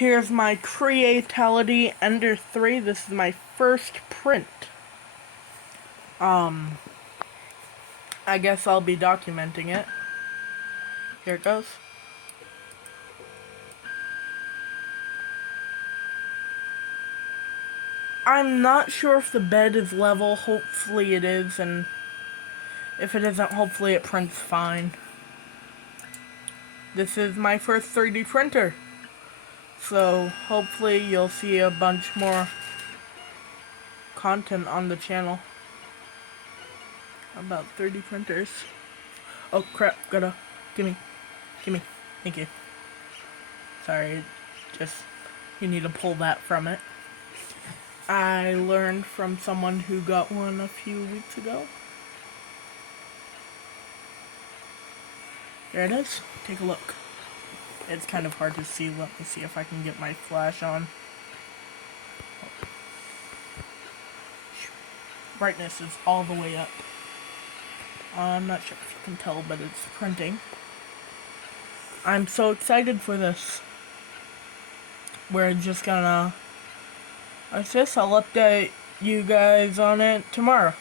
Here's my Creatality Ender 3. This is my first print. I guess I'll be documenting it. Here it goes. I'm not sure if the bed is level. Hopefully it is, and if it isn't, hopefully it prints fine. This is my first 3D printer, so hopefully you'll see a bunch more content on the channel about 3D printers. Oh crap, gotta, gimme, thank you. Sorry, just, you need to pull that from it. I learned from someone who got one a few weeks ago. There it is. Take a look. It's kind of hard to see. Let me see if I can get my flash on. Brightness is all the way up. I'm not sure if you can tell, but it's printing. I'm so excited for this. We're just gonna... I'll update you guys on it tomorrow.